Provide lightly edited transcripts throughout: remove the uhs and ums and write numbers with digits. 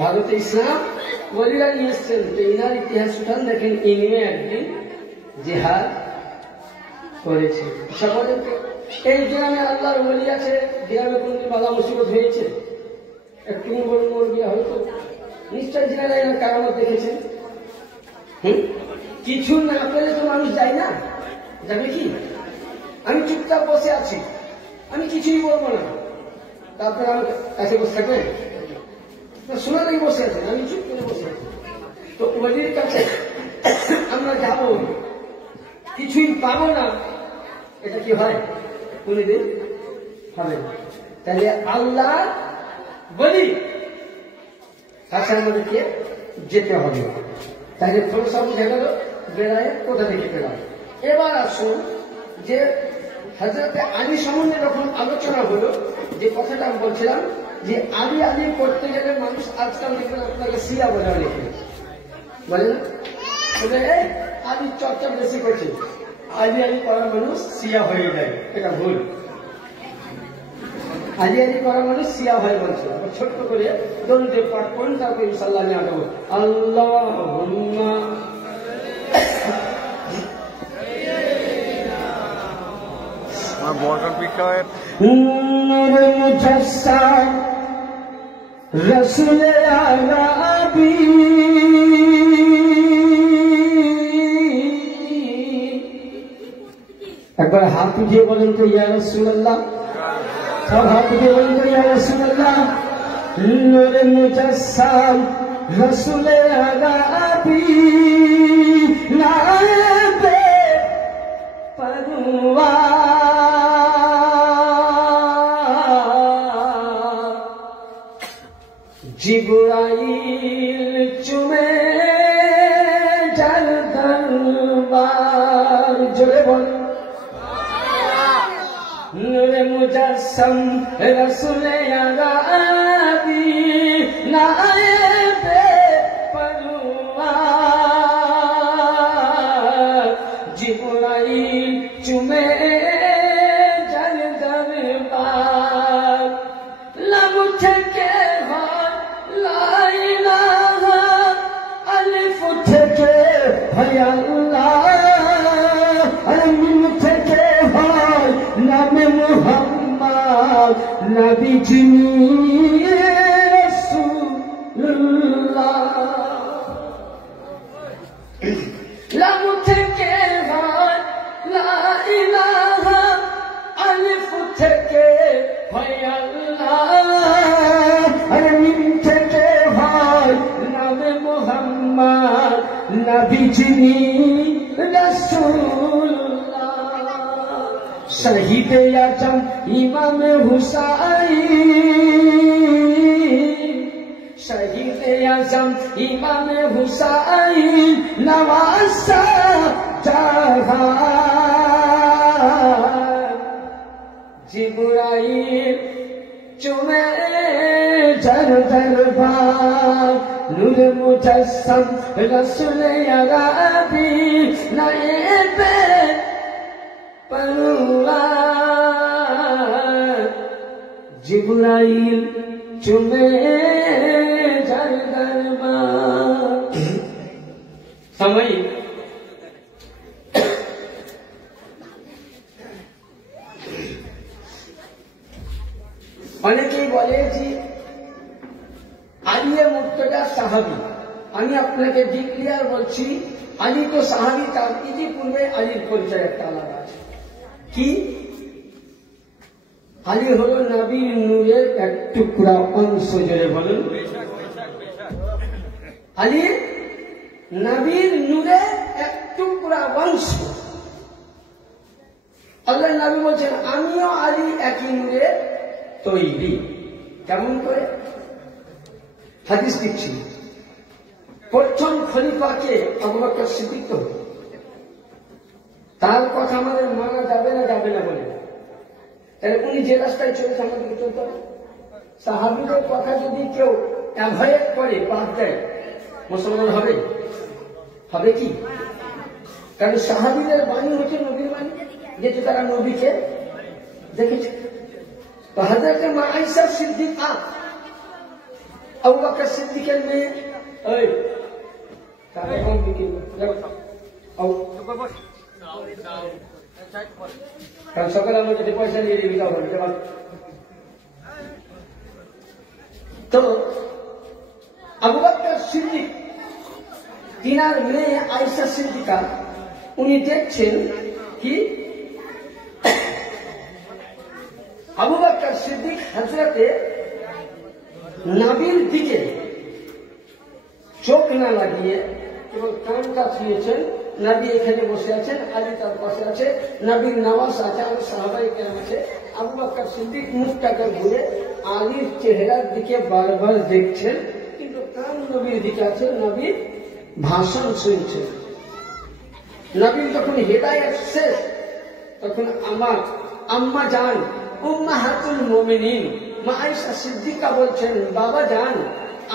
ভারতে ইসলাম ওলিরা নিয়ে এসছেন। তো ইনার ইতিহাস উঠান দেখেন, ইনিও একদিন জিহাদ করেছে। সকলে এই গ্রামে আল্লাহর ওলি আছে, গ্রামে কোনদিন বাধা মুসিবত হয়েছে? একটু বড় বিয়ে হয়তো নিশ্চয় জেনে যায় না, কারণ দেখেছেন। কিছু না পেলে তো মানুষ যায় না, যাবে কি? আমি চুপচাপ বসে আছি, আমি কিছুই বলবো না, তারপরে আমার কাছে বসে থাকবে শোনা নেই, বসে আছেন, আমি চুপ করে বসে আছি। তো ওলির কাছে আমরা যাব, কিছুই পাবো না, এটা কি হয়? কোনদিন হবে না। তাহলে আল্লাহ বলি কাছে আমাদেরকে যেতে হবে। তাহলে খোলসা বুঝে গেল বেড়ায় কোথা থেকে পেলাম। এবার আসুন যে হযরত আলী সম্বন্ধে যখন আলোচনা হলো, যে কথাটা আমি বলছিলাম যে আলী আলী করতে গেলে মানুষ আজকাল দেখবেন আপনাকে শিয়া বলে অনেকে বলে না, আলী চর্চা বেশি করছে, আলী আলী করা মানুষ শিয়া হয়ে যায়, এটা ভুল। আলী আলী করা মানুষ শিয়া হয়ে বলছে। ছোট্ট করে দরুদে পাঠ করুন, তারপর ইনশাআল্লাহ নিয়ে আগাবো। আল্লাহুম্মা নূরে মুজাসসাম রাসূলে আলাবী একবার হাত উঠিয়ে বলেন তো ইয়া রাসূলুল্লাহ, সব হাত উঠিয়ে বলেন তো ইয়া রাসূলুল্লাহ। নূরে মুজাসসাম রাসূলে আলাবী নাবে পরওয়ার জিবরাইল চুমে যার দরবার। জোরে বল। নূরে মুজাসসাম রাসূলে আলাবী নায়েবে পরওয়ার জিবরাইল চুমে যার দরবার। লাম থেকে হয় লা ইলাহা, আলিফ থেকে হয় আল্লাহ, আর মিম থেকে হয় নামে মুহাম্মদ, নবী যিনি রাসূলুল্লাহ। লাম থেকে হয় লা ইলাহা, আলিফ থেকে হয় আল্লাহ, আর মিম থেকে হয় নামে মুহাম্মদ, নবী যিনি রাসূলুল্লাহ। শহীদে আজম ইমাম হুসাইন, শহীদে আজম ইমাম হুসাইন নওয়াজ জাহান। জিবরাইল চুমে যার দরবার। নূরে মুজাসসাম রাসূলে আলাবী নায়েবে পরওয়ার জিবরাইল চুমে যার দরবার। সময় অনেকেই বলে যে আলী মুর্তজা সাহাবী। আমি আপনাকে ডিক্লিয়ার বলছি, আলী তো সাহাবী, তার ইতিপূর্বে আলীর পরিচয় একটা আলাদা আছে। কি? আলী হলো নবীর নূরের এক টুকরা অংশ। জোরে বলুন। আলী নবীর নূরের এক টুকরা অংশ। আল্লাহ নবী বলছেন আমিও আলী একই নূরে তৈরি। কেমন করে? হাদিস দিচ্ছি। প্রথম খলিফাকে আবু বকর সিদ্দিক, তার কথা আমাদের মানা যাবে না বলে, তাহলে উনি যে রাস্তায় চলেছে আমাদেরকে চলতে হবে। সাহাবীদের কথা যদি কেউ অ্যাভয়েড করে, বাদ দেয়, মুসলমান হবে? হবে কি? কারণ সাহাবীদের বাণী হচ্ছে নবীর বাণী, যেহেতু তারা নবীকে দেখেছে। তো হযরত মা আয়েশা সিদ্দিকা আবু বকর সিদ্দিকের মেয়ে ওই কাকে কোন দিকে কাল সকালে আমরা যদি পয়সা নিয়ে দিবি তো আবু বকর সিদ্দিক তিনার মেয়ে আয়েশা সিদ্দিকা উনি দেখছেন কি আবু বকর সিদ্দিক হযরতে নবীর দিকে চোখ না লাগিয়ে কেবল কানটা ছুঁয়েছেন। নবী এখানে বসে আছেন, আলী তার পাশে আছে, নবীর নামাজ আছে, আর সাহাবায়ে কেরাম আছে। আবু বকর সিদ্দিক মুখটাকে ঘুরে আলীর চেহারার দিকে বারবার দেখছেন, কিন্তু কান নবীর দিকে আছে, নবীর ভাষণ শুনছেন। নবীর যখন হেদায়েত শেষ তখন আমার আম্মা জান উম্মাহাতুল মুমিনিন মা আয়েশা সিদ্দিকা বলছেন, বাবা জান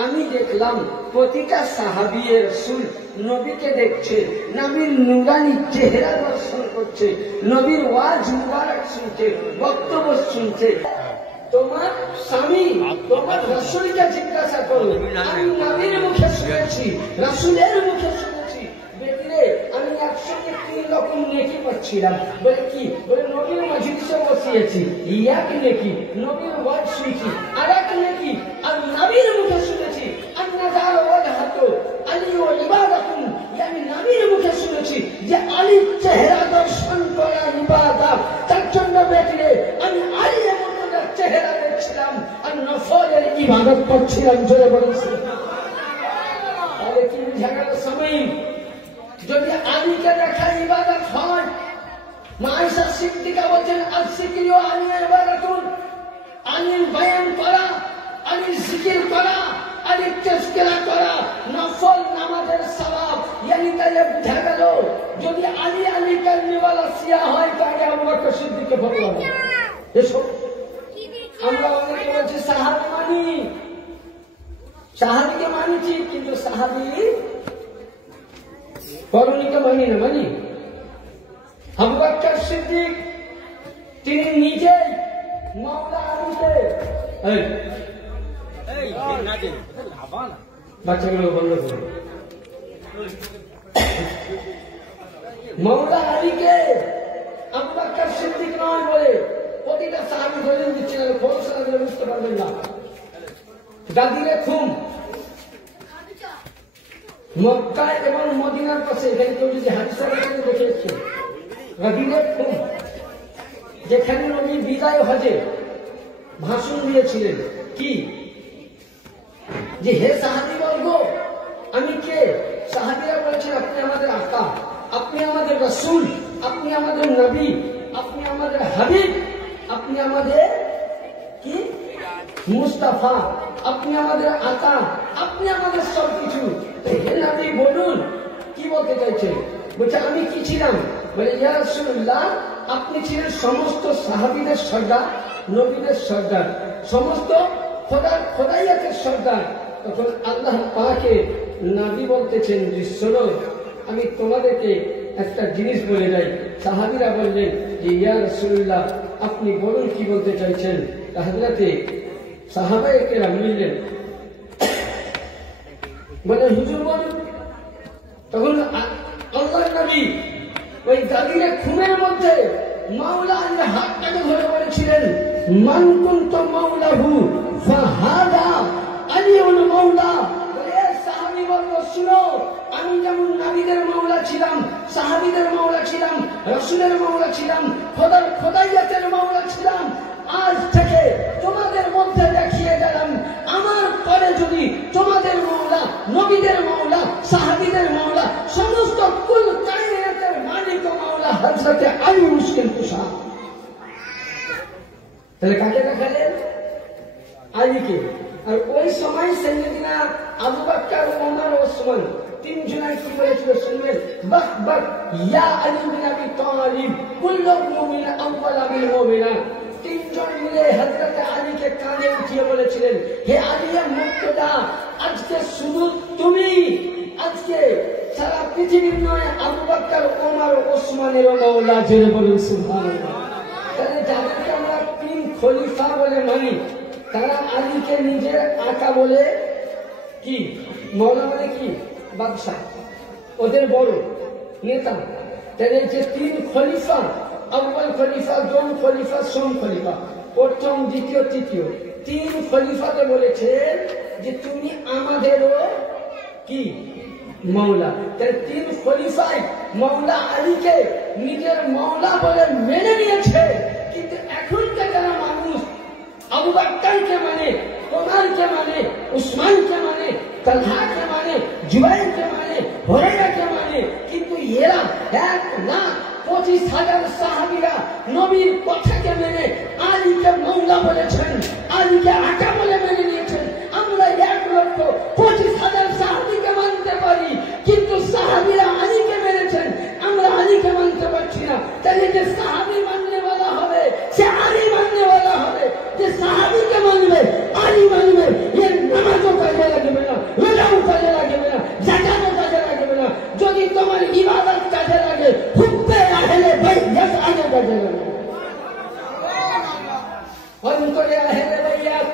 আমি দেখলাম প্রতিটা সাহাবীয়ে রাসূল নবীকে দেখছে, নবীর নুরানি চেহারা দর্শন করছে, নবীর ওয়াজ মুবারক শুনছে, বক্তব্য শুনছে। তোমার স্বামী তোমার রাসূলকে জিজ্ঞাসা করো, আমি নবীর মুখে শুনেছি, রাসূলের মুখে শুনেছি, বেটিরে আমি একসঙ্গে 3 রকম নেকি পাচ্ছিলাম। বলে কি? বলে নবীর মজলিসে বসিয়েছি, এক নেকি, নবীর ওয়াজ শুনছি, আর এক নেকি, আর নবীর মুখে শুনেছি আন্নাজার ওয়াজহাত আলী ওয়া ইবাদাতুন, আমি নবীর মুখে শুনেছি যে আলীর চেহারা দর্শন করা ইবাদত। তার জন্য বেটিরে আমি আলীর মুখের চেহারা দেখছিলাম আর নফলের ইবাদত করছিলাম। জোরে বলুন তাহলে কি বুঝা গেল? সময় যদি আলীকে দেখা ইবাদত হয়, মা আয়েশা সিদ্দিকা বলেন আসিকিও আলী ইবাদাতুন, আলীর বয়ান করা, আলীর জিকির করা, আলীর তাজকিরা করা নফল নামাজের সওয়াব। यानी তাহলে বুঝা গেল যদি আলী আলী করনেওয়ালা শিয়া হয় তাহলে আবু বকর সিদ্দিককে ফতোয়া দেয়। এসো আমরা অনেকে বলছি সাহাবী মানি, সাহাবীকে মানছি, কিন্তু সাহাবী করণীকে মানি না। মানি আবু বকর সিদ্দিক তিনি নিজেই মাওলা আলীকে বাচ্চাগুলো বন্ধ করুন, মাওলা আলীকে আবু বকর সিদ্দিক নয় বলে প্রতিটা সাহাবী ধরে দিচ্ছিলেন, ফোরসালা দিলে বুঝতে পারবেন না। গাদিরে খুম মক্কা এবং মদিনার পাশে, এখানে কেউ যদি হাদিসের মধ্যে দেখে এসছে গাদিরে খুম, যেখানে নবী বিদায় হজে ভাষণ দিয়েছিলেন কি যে হে সাহাবী বর্গ আমি কে? সাহাবীরা বলেছেন আপনি আমাদের আকা, আপনি আমাদের রাসূল, আপনি আমাদের নবী, আপনি আমাদের হাবিব, আপনি আমাদের কি মুস্তাফা, আপনি আমাদের আকা, আপনি আমাদের সবকিছু। হে নবী বলুন কি বলতে চাইছেন? বলছে আমি কি ছিলাম? বলে ইয়া রাসূলুল্লাহ আপনি ছিলেন সমস্ত সাহাবীদের সর্দার, নবীদের সর্দার, সমস্ত খোদাইয়াতের সর্দার। তখন আল্লাহ পাকে নবী বলতেছেন যে শোনো আমি তোমাদেরকে একটা জিনিস বলে যাই। সাহাবীরা বললেন যে ইয়া রাসূলুল্লাহ আপনি বলুন কি বলতে চাইছেন। হযরতে সাহাবায়ে কেরাম বললেন, বলে হুজুর বলুন। তখন আল্লাহর নবী ওই গাদিরে খুনের মধ্যে মাওলা আলীর হাতটাকে ধরে বলেছিলেন মান কুনতু মাওলাহু ফাহাদা আলীউল মাওলা। বলে সাহাবী বলল শুনো আমি যেমন নবীদের মাওলা ছিলাম, সাহাবীদের মাওলা ছিলাম, রাসূলের মাওলা ছিলাম, খোদাইয়াতের মাওলা ছিলাম, আজ থেকে তোমাদের মধ্যে দেখিয়ে গেলাম আমার পরে যদি তোমাদের মাওলা, নবীদের মাওলা, সাহাবীদের মাওলা, সমস্ত কুল কায়নাতের মালিক ও মাওলা হযরতে আলী মুশকিল কুশা। তাহলে কাকে দেখালেন? আলীকে। আর ওই সময় সাইয়েদনা আবু বকর, ওমর, ওসমান তিনজনের কি বলেছিল শুনবেন? বাহ বাহ ইয়া আলী বিন আবি তালিব কুল্লুল মুমিন আউয়ালা বিল মুমিনা। তিনজন মিলে হযরতে আলীকে কানে উঠিয়ে বলেছিলেন হে আলী মুক্তদা আজকে শুধু তুমি, আজকে সারা পৃথিবীর নয় আবু বকর, ওমর, ওসমানের মাওলা। জোরে বলুন সুবহানাল্লাহ। তাহলে যাদেরকে আমরা তিন খলিফা বলে মানি তারা আলীকে নিজের আকা বলে কি মৌলা মানে কি বাদশাহ, ওদের বড় নেতা। তাদের যে তিন খলিফা, আউয়াল খলিফা, দোম খলিফা, সোম খলিফা, প্রথম দ্বিতীয় তৃতীয়, তিন খলিফাকে বলেছেন যে তুমি আমাদেরও কি মৌলা। তাই তিন খলিফায় মৌলা আলীকে নিজের মৌলা বলে মেনে নিয়েছে। কিন্তু এখনকার যারা মানুষ আবু বকরকে মানে, ওমরকে মানে, উসমানকে মানে, তালহাকে মানে, জুবাইরকে মানে, হুরায়রাকে মানে, কিন্তু এরা 1,25,000 সাহাবীরা নবীর কথাকে মেনে আলীকে মৌলা বলেছেন, আলীকে আকা বলে মেনে নিয়েছেন। আমরা 1,25,000 সাহাবীকে মানতে পারি, কিন্তু সাহাবীরা আলীকে মেনেছেন, আমরা আলীকে মানতে পারছি না। তাহলে যে সাহাবী মাননে वाला হবে সে আলী মাননে वाला হবে, যে সাহাবীকে মানবে আলী মানবে। এর নামাজও কাজে লাগবে না, রোজাও কাজে লাগবে না, যাকাতও কাজে লাগবে না। যদি তোমার ইবাদত কাজে লাগে, হুব্বে আহলে বাইত আগে কাজে লাগে। অন্তরে আহলে বাইত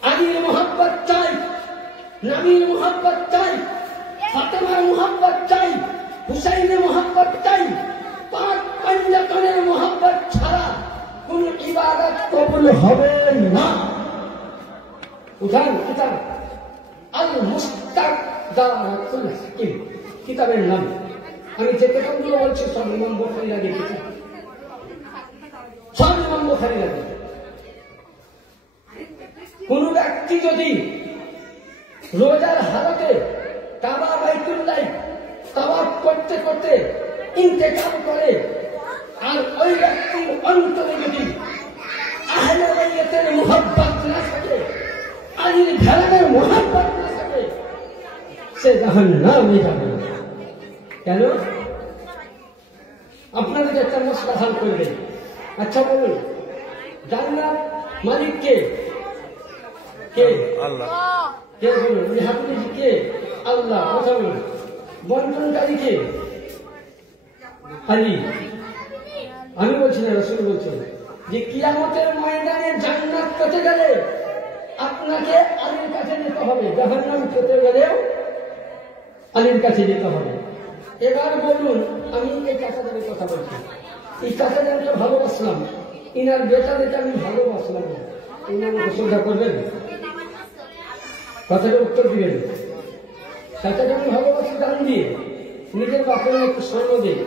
আলীর মোহাব্বত চাই, নবীর মোহাব্বত চাই, ফাতেমার মোহাব্বত চাই, হুসাইনের মোহাব্বত চাই। পাঁচ পঞ্জতনের মোহাব্বত ছাড়া কোন ইবাদত কবুল হবে না। উঠান কিতাব আল মুস্তাকদারাতুল হাকিম কিতাবের নাম। আমি যে কিতাবগুলো বলছি সব ইমাম বুখারী লিখেছেন, সব ইমাম বুখারী লিখেছেন। কোন ব্যক্তি যদি রোজার হালতে কাবা বাইতুল্লাহ তাওয়াফ করতে করতে ইন্তেকাল করে, আর ওই ব্যক্তির অন্তরে যদি আহলে বাইতের মুহাব্বত না থাকে, আলীর ঘরানার মুহাব্বত না থাকে, সে জাহান্নামে যাবে। কেন? আপনাদের একটা মশলা হাল করবেন। আচ্ছা বলুন, জান্নাত মালিক কে? কে? আল্লাহ। কে বলুন? হাফিজ কে? আল্লাহ। কথা বলুন। বন্টনকারী কে? আলী। আমি বলছি না, রাসূল বলছেন যে কিয়ামতের ময়দানে জান্নাত পেতে গেলে আপনাকে আলীর কাছে যেতে হবে, জাহান্নাম পেতে গেলেও আলীর কাছে যেতে হবে। এবার বলুন, আমি এই চাচাদের কথা বলছি, এই চাচাদেরকে ভালোবাসলাম, ইনার বেটাদেরকে আমি ভালোবাসলাম, ইনি আমাকে শ্রদ্ধা করবেন? কথাটা উত্তর দিবেন। চাচাকে আমি ভালোবাসি দান দিয়ে, নিজের বাপের একটু স্বর্ণ দিই,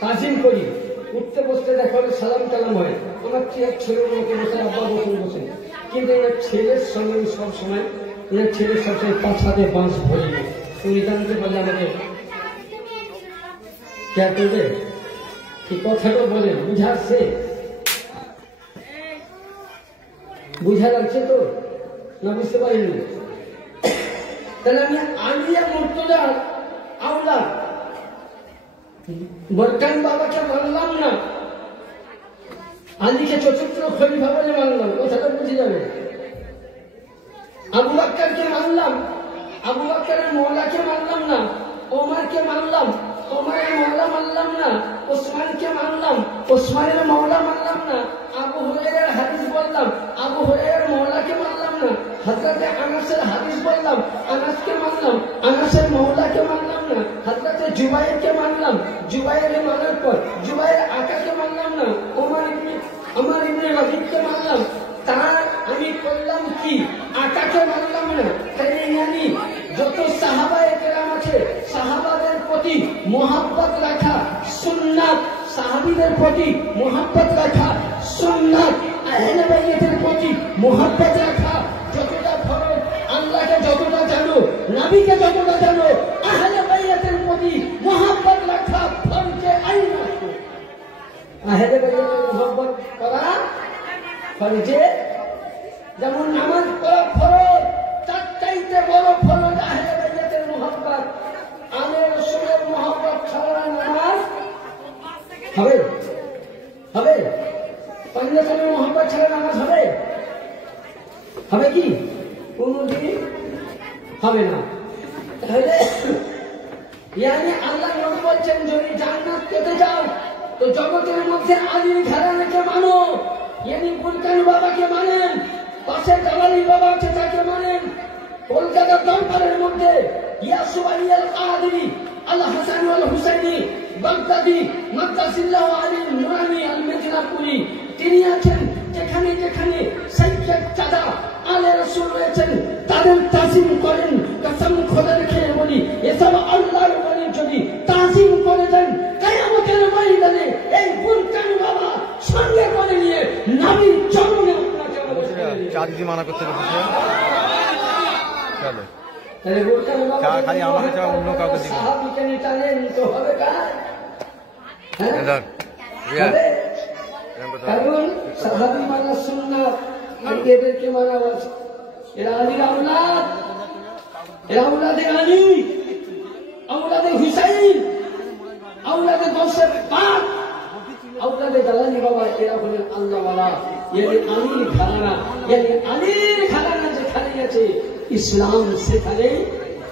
তাজিম করি, উঠতে বসতে দেখা হলে সালাম কালাম হয়। আমার ছেলের মতো বসে, আব্বা বসে বসে, কিন্তু এনার ছেলের সঙ্গে আমি সবসময়, এনার ছেলের সবসময় 5 হাতে বাঁশ ভরি। উনি জানতে পারলে আমাকে কে করবে? কি কথাটা বলেন, বুঝাচ্ছে? বুঝা লাগছে তো না? বুঝতে পারিনি? তাহলে আমি আলিয়া মুর্তজা আওলা বরকান বাবাকে মানলাম না, আলীকে চতুর্থ খলিফা বলে মানলাম। কথাটা বুঝে যাবে। আবু বকরকে মানলাম, আবু বকরের মওলাকে মানলাম না। ওমরকে মানলাম, ওমরের মওলা মানলাম না। উসমানকে মানলাম, উসমানের মওলা মানলাম না। আবু হুরায়রার হাদিস বললাম, আবু হুরায়রার মওলাকে মানলাম না। হযরতে আনাসের হাদিস বললাম, আনাসকে মানলাম, আনাসের মওলাকে মানলাম না। হযরতে জুবাইরকে মানলাম, জুবাইরকে মানার পর জুবাইর আকাকে মানলাম না। ওমর ইবনে রবিবকে মানলাম, তার আমি করলাম কি? আকাকে মানলাম না। তাই জানি যত সাহাবায়ে কেরাম আছে, সাহাবাদের প্রতি মোহাব্বত রাখা সুন্নাত, সাহাবীদের প্রতি মোহাব্বত রাখা সুন্নাত, আহলে বাইতের প্রতি মোহাব্বত রাখা যতটা ফরজ। আল্লাহকে যতটা জানো, নবীকে যতটা জানো, আহলে বাইতের প্রতি মোহাব্বত রাখা ফরজে আইন। আহলে বাইতের মোহাব্বত করা ফরজে, যেমন নামাজ পড়া ফরজ, তার চাইতে বড় ফরজ আহলে বাইতের মোহাব্বত। আলে রাসূলের মোহাব্বত ছাড়া নামাজ হবে? হবে? পঞ্জতনের মোহাব্বত ছাড়া নামাজ হবে? হবে কি? কোনদিন হবে না। তাহলে ইয়ানি আল্লাহ নবী বলছেন, যদি জান্নাত পেতে যাও তো জগতের মধ্যে আলীর ঘরানাকে মানো। ইয়ানি বুরকান বাবাকে মানেন, পাশে জালালি বাবা আছে তাকে মানেন, কলকাতার দরবারের মধ্যে ইয়াসুফ আলী আল কাদেরী, আল হাসান আল হুসাইনি, বাগদাদি, মাদ্দাসিল্লাহ আলী নুরানি আল মেদিনাপুরি, তিনি আছেন। যেখানে যেখানে সাইয়্যিদ চাঁদা আলে রাসূল রয়েছেন তাদের তাজিম করেন। কসম খোদা রেখে বলি, এসব আল্লাহর ওলি যদি তাজিম করে দেন, কিয়ামতের ময়দানে এই বুরকান বাবা সঙ্গে করে নিয়ে নবীর চরণে আপনাকে চাঁদ দিয়ে মানা করতে বলছে। চলো তাহলে বুরকান বাবা খালি আমাকে ছাড়া অন্য কাউকে দিবেন। সাহাবীকে টানেন তো হবে কাজ। এদার রিয়াদ কারণ সাহাবী মানা সুন্নাত, আর এদেরকে মানা ওয়াজিব। এরা আলীর আওলাদ, এরা আওলাদে আলী, আওলাদে হুসাইন, আওলাদে গৌসে পাক, আওলাদে জালালি বাবা। এরা হলেন আল্লাহওয়ালা, এদের আলীর ঘরানা। এদের আলীর ঘরানা যেখানে আছে ইসলাম সেখানে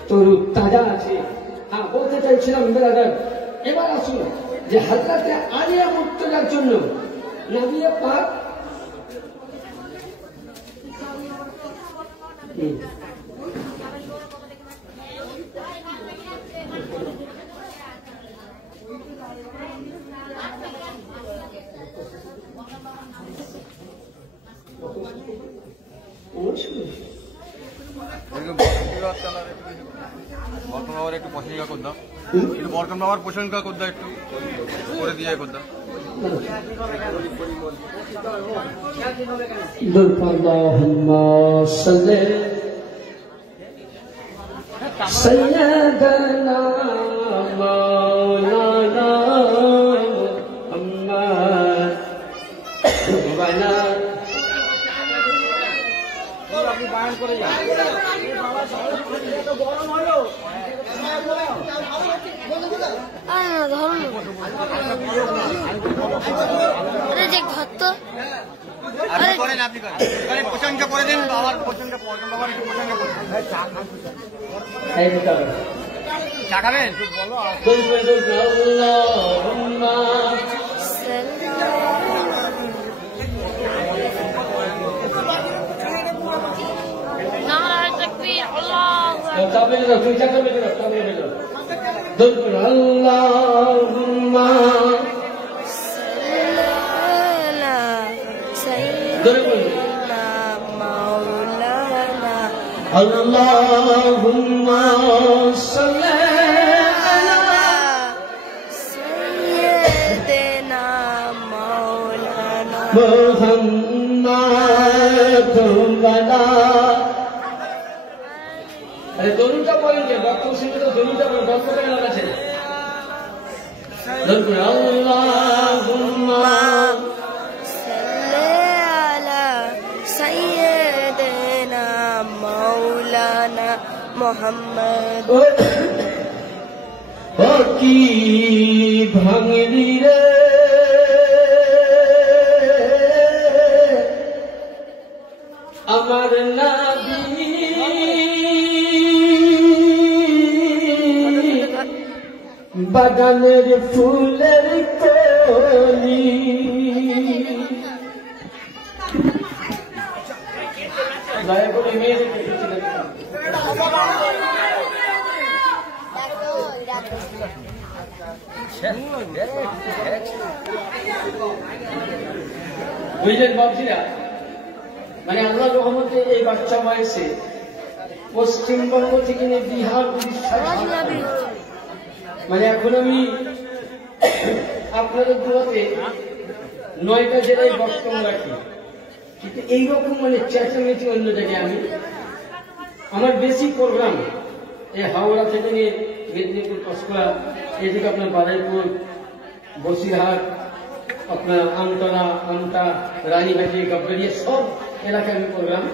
তরু তাজা আছে। হ্যাঁ, বলতে চাইছিলাম বেরাদার, এবার আসুন যে হযরতে আলিয়া মুর্তজার জন্য নবী পাক বরকন বাবার একটু প্রশংসা করতাম, একটু বরকন বাবার প্রশংসা করতাম, একটু করে দিয়ে করতাম। اللهم صل سيدنا مولانا محمد وعلى প্রশংসা করে দিন বাবার প্রশংসা, বরকন বাবার একটু প্রশংসা করুন। চা খাবেন? اللهم صل على سيدنا مولانا محمد وعلى আরে দরুদটা বলেন যে ডক্টর সিংহ তো দরুদটা বলেন, ডক্টর কেন আছে দরুদ আল্লাহুম্মা صل على سيدنا مولانا محمد ও কি ভাঙলি রে আমার নবী বাগানের ফুলের কলি। দয়া করে মেয়েদেরকে কিছু দেখুন। বুঝলেন বাবজিরা, মানে আল্লাহ রহমতে এই বাচ্চা বয়সে পশ্চিমবঙ্গ থেকে নিয়ে বিহার, উড়িষ্যা, মানে এখন আমি আপনাদের দোয়াতে 9টা জেলায় বক্তব্য রাখি, কিন্তু এইরকম মানে চেঁচামেচি অন্য জায়গায় আমি আমার বেশি প্রোগ্রাম এই হাওড়া থেকে নিয়ে মেদিনীপুর, কসবা, এদিকে আপনার বারুইপুর, বসিরহাট, আপনার আমতলা, আমতা, রানীহাটি, গাবগাড়িয়া সব এলাকায় আমি প্রোগ্রাম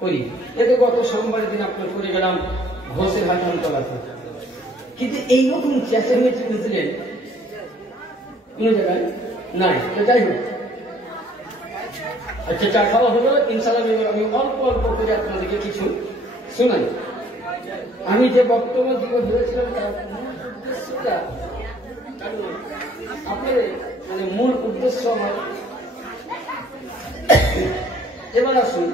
করি। এতে গত সোমবারের দিন আপনার করে গেলাম ঘোষেরহাট, আমতলাতে। কিন্তু এইরকম চেঁচামেচি বুঝলেন কোন জায়গায় নাই। তো যাই হোক, আচ্ছা চা খাওয়া হলো ইনশাল্লাহ। আমি অল্প অল্প করে আপনাদেরকে কিছু শোনাই। আমি যে বক্তব্য দিব ধরেছিলাম তার উদ্দেশ্যটা আপনাদের মানে মূল উদ্দেশ্য আমার। এবার আসুন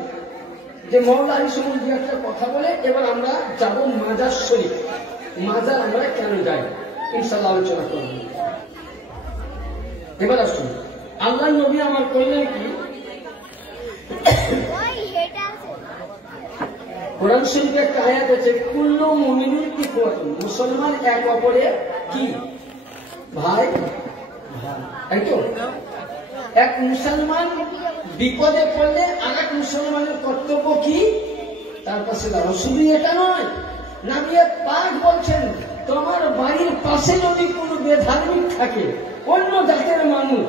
যে মওলা আলী সম্বন্ধে দু একটা কথা বলে এবার আমরা যাব মাজার শরীফ। মাজার আমরা কেন যাই ইনশাআল্লাহ আলোচনা করব। এবার আসুন, আল্লাহ নবী আমার কইলেন কি, কোরআন শরীফে একটা আয়াত আছে, কুল্লু মুমিনুন ইখওয়াতুন, মুসলমান এক অপরের কি ভাই। তাই তো? এক মুসলমান বিপদে পড়লে আর এক মুসলমানের কর্তব্য কি তার পাশে দাঁড়ানো। শুধু এটা নয়, নবী পাক বলছেন তোমার বাড়ির পাশে যদি কোনো বেধার্মিক থাকে, অন্য জাতের মানুষ,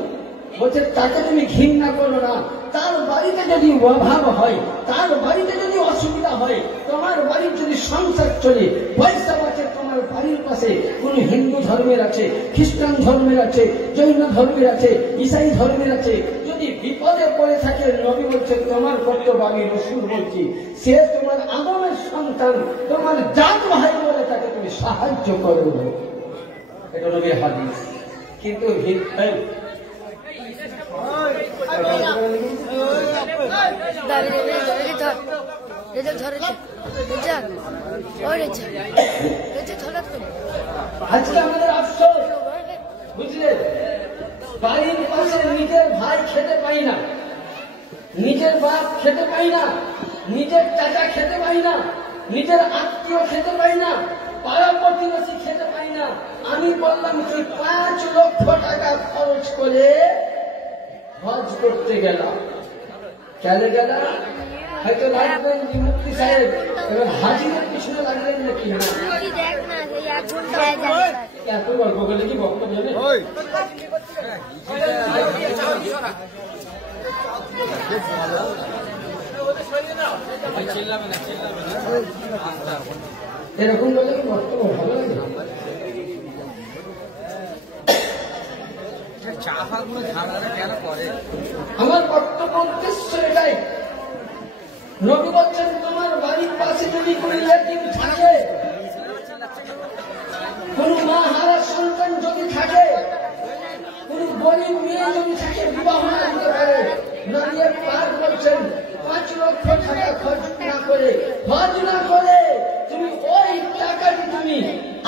বলছে তাকে তুমি ঘৃণা করো না। তার বাড়িতে যদি অভাব হয়, তার বাড়িতে যদি অসুবিধা হয়, তোমার বাড়ির যদি সংসার চলে, পয়সা বাঁচে, তোমার বাড়ির পাশে কোন হিন্দু ধর্মের আছে, খ্রিস্টান ধর্মের আছে, জৈন ধর্মের আছে, ঈসাই ধর্মের আছে, যদি বিপদে পড়ে থাকে, নবী বলছে তোমার কর্তব্য, আমি রাসূল বলছি, সে তোমার আদমের সন্তান, তোমার জাত ভাই বলে তাকে তুমি সাহায্য করো। এটা নবীর হাদিস। কিন্তু আজকে আমাদের আফসোস, বুঝলে, বাড়ির পাশে নিজের ভাই খেতে পাই না, নিজের বাপ খেতে পাই না, নিজের চাচা খেতে পাই না, নিজের আত্মীয় খেতে পাই না, পাড়া প্রতিবেশী খেতে পাই না। আমি বললাম তুই 5 লক্ষ টাকা খরচ করে হজ করতে গেলাম, কেন গেলাম? হয়তো লাগলেন মুফতি সাহেব, এবার হাজিরের পিছনে লাগলেন নাকি না, এত গল্প করলে কি বক্তব্য নেই? এরকম বলে কি বক্তব্য ভালো লাগে? আমার বক্তব্য উদ্দেশ্য এটাই, নবী বলছেন তোমার বাড়ির পাশে যদি কোন ইয়াতীম থাকে, কোন মা হারা সন্তান যদি থাকে, কোন গরিব মেয়ে যদি থাকে, বিবাহ না হতে পারে, নবী পাক বলছেন 5 লক্ষ টাকা খরচ না করে, হজ না করে, তুমি ওই টাকাটি তুমি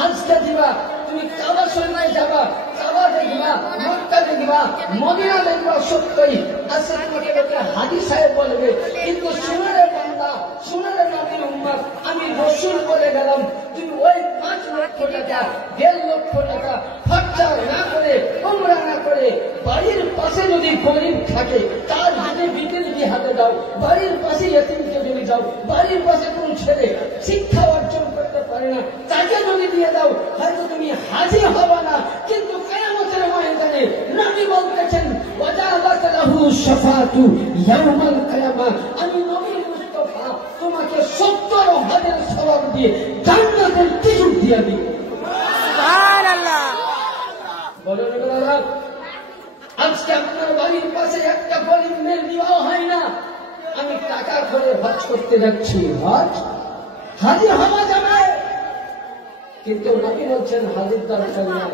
আজকে দিবা, তুমি কাবা শরীফে যাবা, কাবা দেখবা, মক্কা দেখবা, মদিনা দেখবা, সত্যই আজকে তোমাকে একটা হাজী সাহেব বলবে, কিন্তু শুনে বান্দা, শুনে নবীর উম্মত, আমি রাসূল বলে গেলাম, তুমি ওই 5 লক্ষ টাকা 1.5 লক্ষ টাকা খরচা না করে, উমরা না করে, বাড়ির পাশে যদি গরিব থাকে তার হাতে বিক্রি হাতে দাও, বাড়ির পাশে ইয়েতিমকে যদি দাও, বাড়ির পাশে কোন ছেলে শিক্ষা অর্জন করতে পারে না তাকে যদি দিয়ে দাও, হয়তো তুমি হাজী হবা না, কিন্তু কিয়ামতের ময়দানে নবী বলতেছেন ওয়াজাবাত লাহু শাফাআতু ইয়াউমাল কিয়ামাহ, আমি নবী মুস্তাফা তোমাকে 70 হজের সওয়াব দিয়ে জান্নাতের টিকিট দিয়ে দিব। সুবহানাল্লাহ। বলেন বাবা, আজকে আপনার বাড়ির পাশে একটা গরিব মেয়ের বিবাহ হয় না, আমি টাকা করে হজ করতে যাচ্ছি, হজ হাজী হওয়া যাবে, কিন্তু নবী বলছেন হাজির দরকার নাই,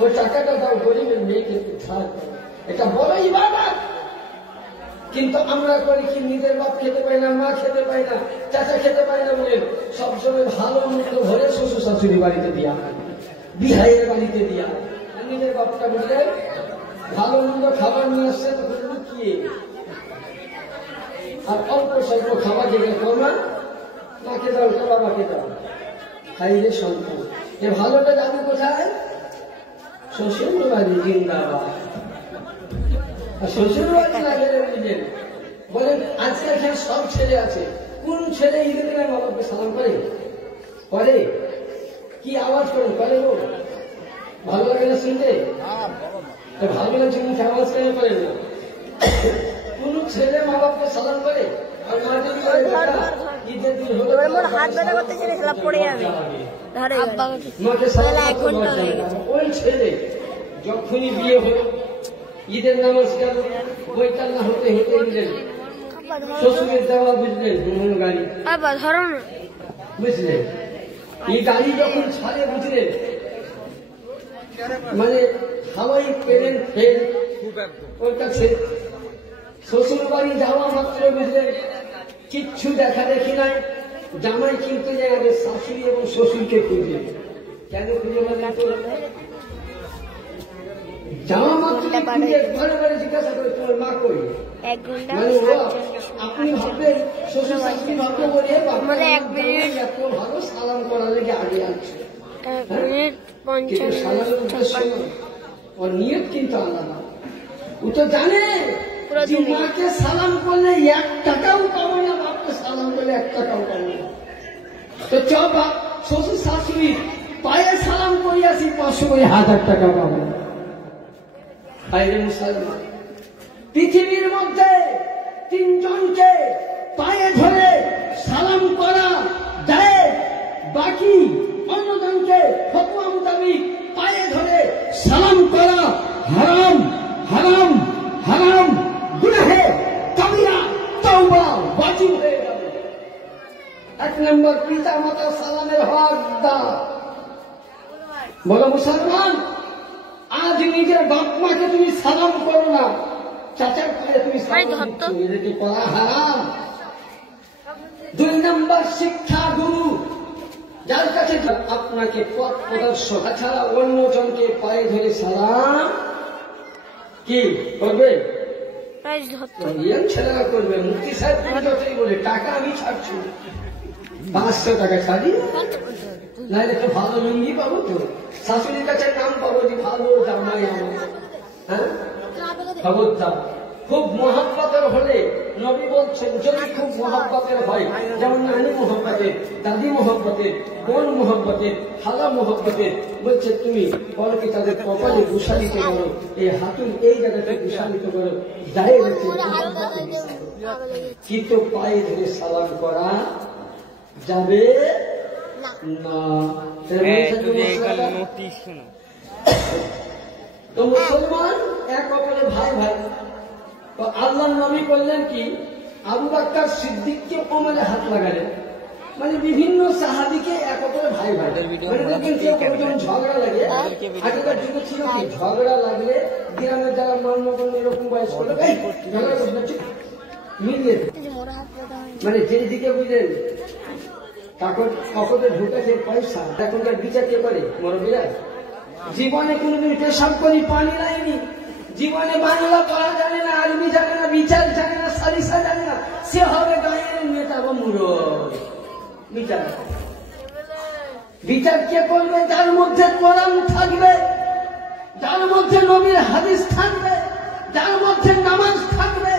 ওই টাকাটা দাও গরিবের মেয়েকে ধার করো, এটা বড় ইবাদত। কিন্তু আমরা করি কি, নিজের বাপ খেতে পাই না, মা খেতে পাই না, চাচা খেতে পাই না বলে সবসময় ভালো মন্দ ভরে শ্বশুর শাশুড়ি বাড়িতে দিয়া, বিহাইয়ের বাড়িতে দিয়া, নিজের বাপটা বললে ভালো মন্দ খাবার নিয়ে আসছে তখন লুকিয়ে, আর অল্প স্বল্প খাবার যেটা কমা, মাকে দাও, বাবাকে দাও, খাইলে সন্তান। এ ভালোটা যাবে কোথায়? শ্বশুর বাড়ি জিন্দাবাদ। আর শ্বশুর বাড়ি না গেলে বুঝলেন, বলেন আজকে এখানে সব ছেলে আছে, কোন ছেলে ঈদের দিনে মা বাবাকে সালাম করে? করে কি আওয়াজ করে? করে গো, ভালো লাগে না শুনতে? ভালো লাগছে মুখে আওয়াজ কেন করে না? কোন ছেলে মা বাবাকে সালাম করে? আর মা যদি ঈদের দিন হলো হাত ব্যথা করতে ছেলে খেলা পড়ে যাবে, মাকে সালাম করতে, ওই ছেলে যখনই বিয়ে হলো, ঈদের নামাজ গেল, বৈতাল্লা হতে হতে দিলেন, শ্বশুরের দেওয়া বুঝলেন গাড়ি, বুঝলেন, এই গাড়ি যখন ছাড়ে বুঝলেন, মানে হাওয়াই পেলেন ফেল ওর কাছে, শ্বশুর বাড়ি যাওয়া মাত্র বুঝলেন কিচ্ছু দেখা দেখি নাই। জামাই কিনতে যায় আগে শাশুড়ি এবং শ্বশুরকে খুঁজে। কেন খুঁজে বললেন তো? জামা মাত্র ঘরে ঘরে জিজ্ঞাসা করে তোমার মা কই, মানে আপনি ভাববেন শ্বশুর শাশুড়ি ভাববে বলে এত ভালো সালাম করার লেগে আগে আছে। কিন্তু সালামের উদ্দেশ্য ওর নিয়ত কিন্তু আলাদা। ও তো জানে যে মাকে সালাম করলে 1 টাকাও পাবো না, বাপকে সালাম করলে 1 টাকাও পাবো না। তো চ বাপ শ্বশুর শাশুড়ি পায়ে সালাম করি আসি, 500 করে 1000 টাকা পাবো না। আরে মুসলমান, পৃথিবীর মধ্যে 3 জনকে পায়ে ধরে সালাম করা যায়, বাকি অন্যজনকে ফতোয়া মোতাবেক পায়ে ধরে সালাম করা হারাম, হারাম, হারাম, গুনাহে কাবিরা, তওবা ওয়াজিব হয়ে যাবে। 1 নম্বর পিতা মাতা সালামের হক দাও। বলো মুসলমান, আজ নিজের বাপ মাকে তুমি সালাম করো না, চাচার পায়ে তুমি সালাম দিচ্ছ, এটা কি করা হারাম? 2 নম্বর শিক্ষা গুরু, যার কাছে আপনাকে পথ প্রদর্শক, তাছাড়া অন্যজনকে পায়ে ধরে সালাম কি করবে? ছেলেরা করবে। মুফতি সাহেব যতই বলে টাকা আমি ছাড়ছি, 500 টাকা ছাড়ি, নাহলে তো ভালো লুঙ্গি পাবো, তো শাশুড়ির কাছে নাম পাবো যে ভালো জামাই আমার। হ্যাঁ, খবরদার। খুব মহাব্বতের হলে নবী বলছেন, যদি খুব মহাব্বতের হয়, যেমন নানি মহাব্বতের, দাদি মহাব্বতের, বোন মহাব্বতের, খালা মহাব্বতের, বলছে তুমি বলকে তাদের কপালে ঘুষালিত করো, এই হাতুর এই জায়গাতে ঘুষালিত করো, গায়ে রেখে কিন্তু পায়ে ধরে সালাম করা যাবে না। তো মুসলমান এক অপরে ভাই ভাই। তো আল্লাহ নবী করলেন কি, আবু বকর সিদ্দিককে কোমরে হাত লাগালেন, মানে বিভিন্ন সাহাবীকে এক অপরে ভাই ভাই। মানে দেখেন কেউ ঝগড়া লাগে, আগেকার যুগে ছিল কি, ঝগড়া লাগলে গ্রামের যারা মান্য এরকম বয়স করলো ঝগড়া করছে মিলিয়ে, মানে যেদিকে বুঝলেন কাকতে ঢুকেছে পয়সা, এখনকার বিচার কে করে? মুরব্বীরা। জীবনে কোনোদিন পেশাব করি পানি লাইনি, জীবনে বাংলা পড়া জানে না, আরবি জানে না, বিচার জানে না, সালিসা জানে না, সে হবে গায়ের নেতা বা মুরব্বী। বিচার বিচার কে করবে? যার মধ্যে কোরআন থাকবে, যার মধ্যে নবীর হাদিস থাকবে, যার মধ্যে নামাজ থাকবে,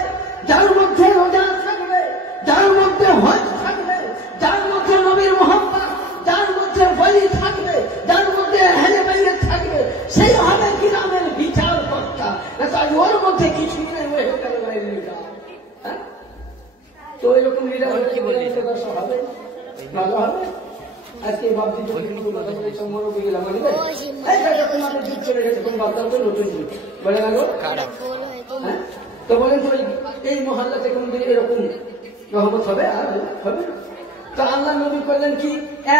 যার মধ্যে রোজা থাকবে, যার মধ্যে হজ থাকবে, যার মধ্যে নবীর মোহাম্মদ, যার মধ্যে ওয়ালি থাকবে, যার মধ্যে আহলে বাইত থাকবে, সেই হবে গ্রামের বিচার কর্তা। ওর মধ্যে কিছুই নেই, ওই হোটেল বাইরে লিডার। তো এরকম লিডার কি বলে হবে? ভালো হবে। আজকে ভাবছি মরবে গেলাম, তোমাদের যুগ চলে গেছে, কোন বার্তা হবে নতুন যুগ বলে গেল। তো বলেন তো এই মহল্লাতে কোনদিন এরকম রহমত হবে? আর হবে না। তো আল্লাহ নবী করলেন কি,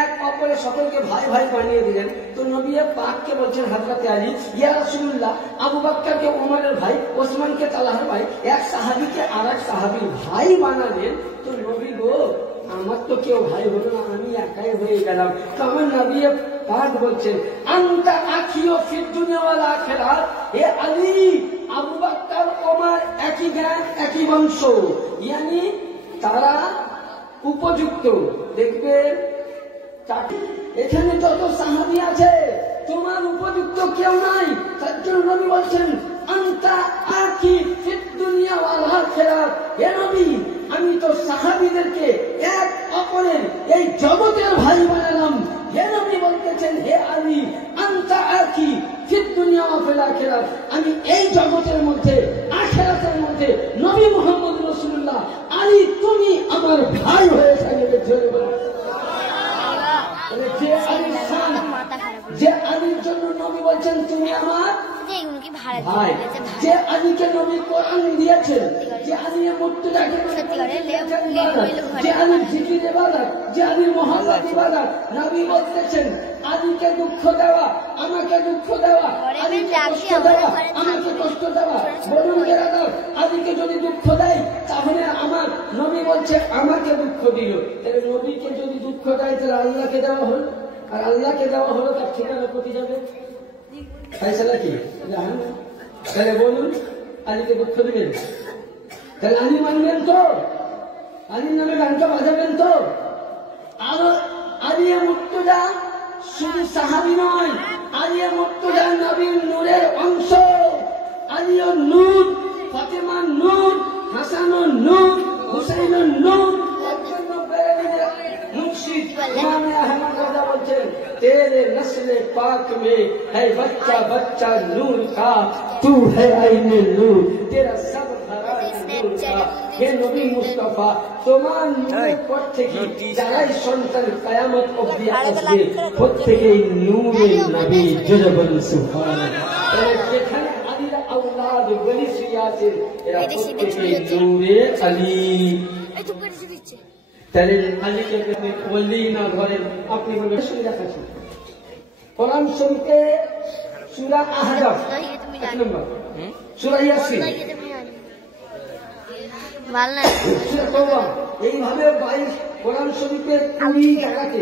এক অপরে সকলকে ভাই ভাই বানিয়ে দিলেন। তো নবী পাককে বলছেন হযরত আলী, ইয়া রাসূলুল্লাহ, আবু বকরকে ওমরের ভাই, ওসমানকে তালহার ভাই, এক সাহাবীকে আরেক সাহাবীর ভাই বানালেন। তো নবী গো, আমার তো কেউ ভাই হলো না, আমি একাই হয়ে গেলাম। তো আমার নবী পাক বলছেন, আনতা আখিও ফিদ দুনিয়া ওয়াল আখিরাত, হে আলী, আবু বকর ওমর একই জ্ঞান একই বংশ, ইয়ানি তারা উপযুক্ত। দেখবে এখানে যত সাহাবী আছে, তোমার উপযুক্ত কেউ নাই। তার জন্য নবী বলছেন, আনতা আখি ফিদ দুনিয়া ওয়াল আখিরাত, হে নবী, আমি তো সাহাবীদেরকে এক অপরের এই জগতের ভাই বানালাম। হে নবী বলতেছেন, হে আলী, আনতা আখি ফিদ দুনিয়া ওয়াল আখিরাত, আমি এই জগতের মধ্যে আখিরাতের মধ্যে নবী মুহাম্মদ রাসূলুল্লাহ, আলী তুমি আমার ভাই হয়ে থাকবে। যে আলীর জন্য নবী বলছেন তুমি আমার ভাই, যে আলীকে নবী কোরআন দিয়েছেন, যে আলিয়ে মুর্তজাকে যে আলির জিকির ইবাদত, যে আলির মহব্বত ইবাদত। নবী বলতেছেন আলীকে দুঃখ দেওয়া, আমাকে দুঃখ দেওয়া, আলীকে কষ্ট দেওয়া, আমাকে কষ্ট দেওয়া। বলুন বেরাদার, আলীকে যদি দুঃখ দেয় তাহলে আমার নবী বলছে আমাকে দুঃখ দিল। তাহলে নবীকে যদি দুঃখ দেয় তাহলে আল্লাহকে দেওয়া হল, আর আল্লাহকে দেওয়া হলো তার ঠিকানা কোথায় যাবে? ফায়সালা কি? জাহান্নাম। তাহলে বলুন আলীকে দুঃখ দিবেন? তাহলে আলী মানবেন তো? আলীর নামে গানটা বাজাবেন তো? আর আলিয়ে মুর্তজা শুধু সাহাবী নয়, আলিয়ে মুর্তজা নবীর নূরের অংশ। আলীও নূর, ফাতেমার নূর, হাসানুর নূর, হুসাইনুর নূর। मुर्शिद इमाम अहमद रज़ा बोलছেন तेरे नस्ल पाक में है बच्चा बच्चा नूर का, तू है आईने नूर, तेरा सब घराना नूर का। हे नबी मुस्तफा, তোমার নূরের পর থেকে যারাই সন্তান কিয়ামত অবধি আসবে প্রত্যেকই নূরের নবী। জোরে বলুন সুবহানাল্লাহ। যেখানে আলীর আওলাদ ওলি সিয়াসের এরা প্রত্যেকই নূরে আলী। তাহলে আলীকে ওলি না ধরেন আপনি বলবেন শুনে দেখাচ্ছি। কোরআন শরীফে সূরা আহজাব 1 নম্বর, সূরা ইয়াসিন, সূরা তাওবা, এইভাবে 22 কোরআন শরীফের 20 জায়গাতে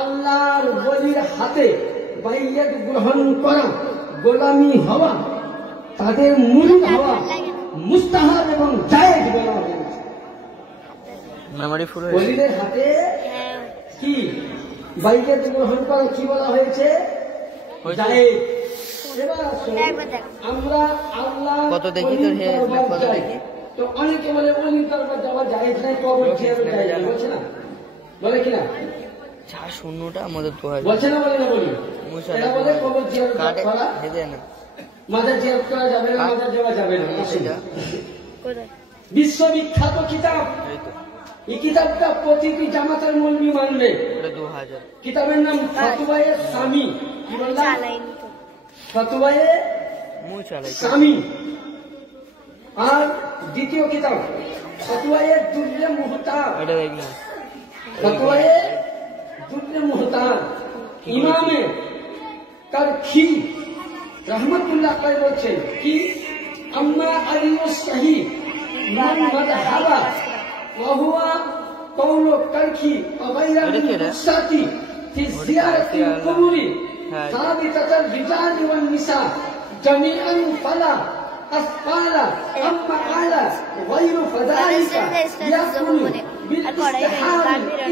আল্লাহর ওলির হাতে বাইয়াত গ্রহণ করা, গোলামি হওয়া, তাদের মুরিদ হওয়া মুস্তাহাব এবং জায়েজ বলা হয়েছে। ওলিদের হাতে কি বাইয়াত গ্রহণ করা কি বলা হয়েছে? জায়েজ। এবার আমরা আল্লাহ কত দেখি তোর হে কত দেখি তো অনেকে বলে ওলির দরবার যাওয়া জায়েজ নাই, কবর জিয়ারত জায়েজ বলছে না, বলে কিনা? 4-0টা আমাদের তো হয় বলছে না, বলে না? বলি এরা বলে কবর জিয়ারত করা না, মাজার জিয়ারত করা যাবে না, মাজার যাওয়া যাবে না। বিশ্ববিখ্যাত কিতাব, এই কিতাবটা প্রতিটি জামাতের মৌলবি মানবে। কিতাবের নাম ফতওয়ায়ে সামি। কি বললাম? ফতওয়ায়ে সামি। আর দ্বিতীয় কিতাব ফতওয়ায়ে দুররে মুহতার। ফতওয়ায়ে দুররে মুহতার ইমামে কারখি রহমাতুল্লাহ আলাইহি বলছেন কি আম্মা আলিউস সাহি মান মাযহাবা وهو قول الكرخي وغير المقصات في زيارة القبور ثابتة الرجال والنساء جميعا فلا أثقال أما قال غير فذلك يكون بالاستحاب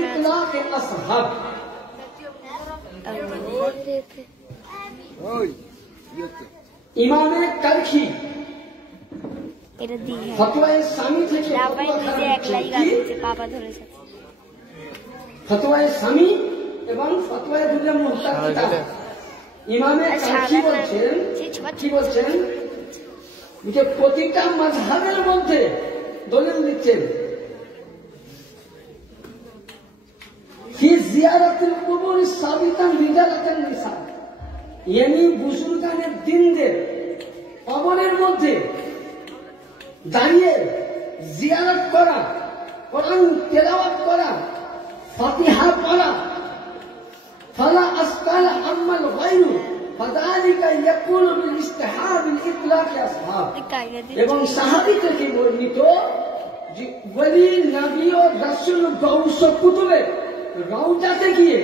إطلاق الأصحاب। إمام الكرخي ফতওয়ায়ে সামি থেকে ফতওয়ায়ে সামি এবং ফতওয়ায়ে দুররে মুহতার কিতাব। ইমামে কারখি বলছেন কি বলছেন যে প্রতিটা মাযহাবের মধ্যে দলিল দিচ্ছেন ফি জিয়ারাতুল কুবুর সাবিতান রিজালাতান নিসা, ইয়ানি বুজুর্গানের দিনদের কবরের মধ্যে দাঁড়িয়ে জিয়ারত করা, কোরআন তেলাওয়াত করা, ফাতিহা পড়া, ফালা আসকাল আম্মাল গায়রু ফাযালিকা ইয়াকুনু বিল ইস্তিহাব বিল ইতলাক আসহাব। এবং সাহাবী থেকে বর্ণিত যে ওলি নবী ও রাসূল গৌস কুতুবে রওজাতে গিয়ে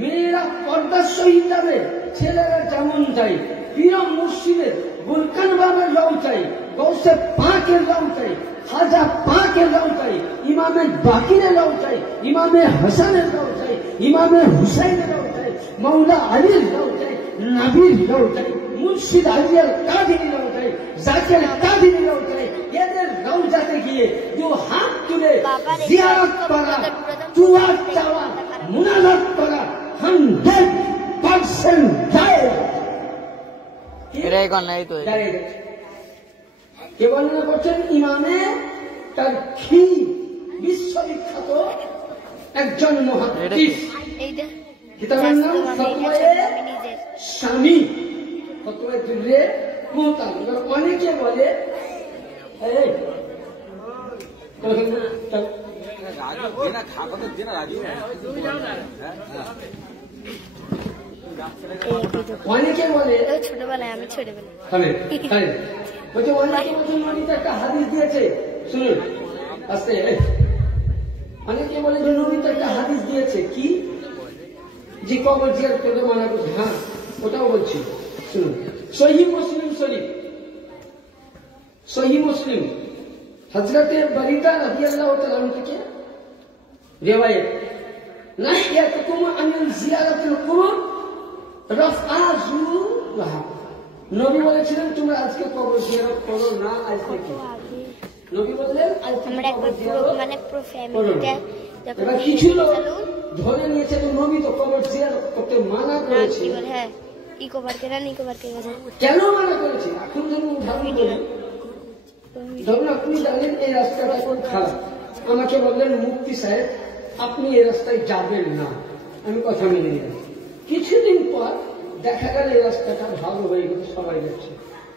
মেয়েরা পর্দার সহিত যাবে, ছেলেরা যেমন যায়, পীর মুর্শিদের বুরকান বাবার রওজায়, গৌসে পাকের রওজায়, খাজা পাকের রওজায়, ইমামে বাকিরের রওজায়, ইমামে হাসানের রওজায়, ইমামে হুসাইনের রওজায়, মাওলা আলীর রওজায়, নবীর রওজায়, মুর্শিদ আলী আল কাদির রওজায়, জাকির কাদির রওজায়, এদের রওজাতে গিয়ে দু হাত তুলে জিয়ারত করা, দুয়া চাওয়া, মুনাজাত করা 100% জায়েজ। এরাই কোন নাই তো কে বর্ণনা করছেন? ইমামে কারখি, বিশ্ববিখ্যাত একজন মুহাদ্দিস। কিতাবের নাম ফতওয়ায়ে সামি, ফতওয়ায়ে দুররে মুহতার। অনেকে বলে অনেকে বলে ছোটবেলায় আমি ছোটবেলায় বলছে অনেকে বলছে নবীতে একটা হাদিস দিয়েছে, শুনুন আস্তে, অনেকে বলে যে নবীতে একটা হাদিস দিয়েছে কি, যে কবর জিয়ারত করতে মানা করছে। হ্যাঁ ওটাও বলছি, শুনুন। সহিহ মুসলিম শরীফ, সহিহ মুসলিম হযরতে বরিদা রাদিয়াল্লাহু তাআলা আনহু থেকে রিওয়ায়াত, নাহিয়াতুকুম আনিল জিয়ারাতিল কুবুর রাফআজুহা। নবী বলেছিলেন তোমরা আজকে কবর জিয়ারত করো না, আজ থেকে। নবী বললেন আমরা একবার পুরো মানে পুরো ফ্যামিলিটা এবার কিছু লোক ধরে নিয়েছে যে নবী তো কবর জিয়ারত করতে মানা করেছে। হ্যাঁ ইকো পার্কে না নিকো পার্কে গেছে। কেন মানা করেছে? এখন ধরুন উদাহরণ বলি, ধরুন আপনি জানেন এই রাস্তাটা এখন খারাপ, আমাকে বললেন মুফতি সাহেব আপনি এই রাস্তায় যাবেন না, আমি কথা মেনে নিলাম। কিছুদিন পর দেখা গেল এই রাস্তাটা ভালো হয়ে গেছে, সবাই যাচ্ছে,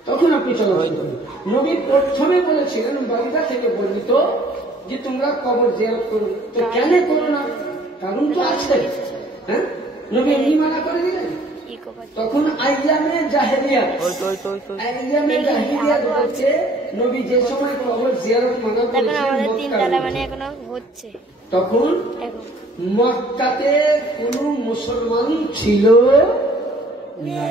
তখন আপনি চলাচল করুন। নবী প্রথমে বলেছিলেন বারিদা থেকে বর্ণিত যে তোমরা কবর জিয়ারত করো, তো কেন করো না? কারণ তো আছে। হ্যাঁ নবী এমনি মানা করে দিলেন। তখন আইয়ামে জাহেলিয়াত, আইয়ামে জাহেলিয়াত হচ্ছে নবী যে সময় কবর জিয়ারত মানা করেছেন হচ্ছে তখন মক্কাতে কোন মুসলমান ছিল না।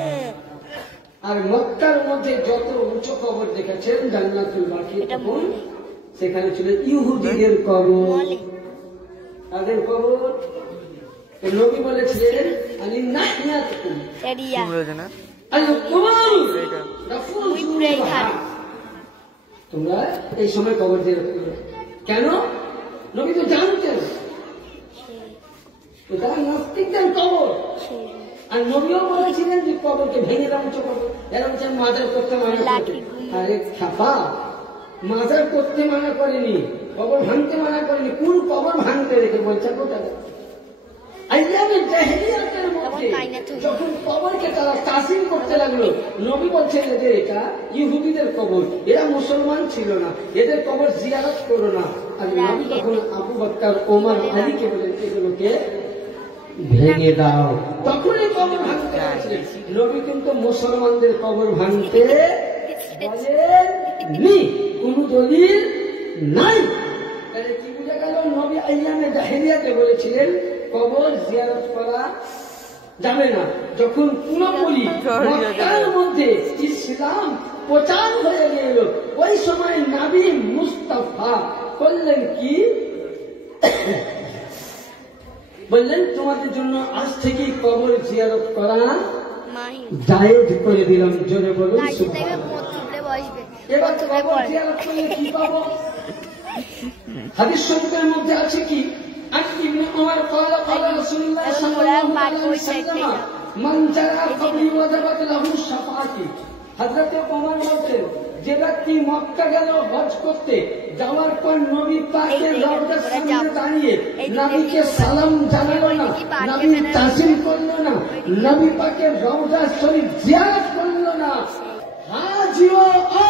আর মক্কার মধ্যে যত উঁচু কবর দেখেছেন জান্নাতুল বাকি, তখন সেখানে ছিল ইহুদিদের কবর। তাদের কবর নবী বলেছিলেন আলী নাহিয়াতুকুম আল কুবুর রাফুজুহা, তোমরা এই সময় কবর জিয়ারত করো। কেন? নবী তো জানতেন এটা নাস্তিকদের কবর, আর নবীও বলেছিলেন যে কবরকে ভেঙে দাও, উঁচু করবো, এরা বলছেন মাজার করতে মানা করে। আরে খাপা, মাজার করতে মানা করেনি, কবর ভাঙতে মানা করেনি। কোন কবর ভাঙতে রেখে বলছে কোথায়? আইয়ামে জাহেলিয়াতের মধ্যে যখন কবরকে তারা তাসিম করতে লাগলো, নবী বলছেন এদের এটা ইহুদিদের কবর, এরা মুসলমান ছিল না, এদের কবর জিয়ারত করো না। আর নবী তখন আবু বকর, ওমর, আলীকে বলেন এগুলোকে ভেঙে দাও, তখনই কবর ভাঙতে আসলে। নবী কিন্তু মুসলমানদের কবর ভাঙতে বলেননি, কোন দলিল নাই। তাহলে কি বুঝা গেল? নবী আইয়ামে জাহেলিয়াতে বলেছিলেন কবর জিয়ারত করা যাবে না। যখন পুরোপুরি মক্কার মধ্যে ইসলাম প্রচার হয়ে গেল, ওই সময় নবী মুস্তাফা করলেন কি, বললেন তোমাদের জন্য আজ থেকে কবর জিয়ারত করা জায়েজ করে দিলাম। জোরে বলুন সুবহানাল্লাহ। এবার কবর জিয়ারত করলে কি পাবো? হাদিস শরীফের মধ্যে আছে কি, ইবনে ওমর قال قال رسول الله صلى الله عليه وسلم من جرى قبري وجبت له الشفاعة। হযরতে ওমর বলতেন যে ব্যক্তি মক্কা গেল হজ করতে, যাওয়ার পর নবী পাকের রওজার সামনে দাঁড়িয়ে নবীকে সালাম জানালো না, নবী তাজিম করলো না, নবী পাকের রওজা শরীফ জিয়ারত করলো না, হাজিও ও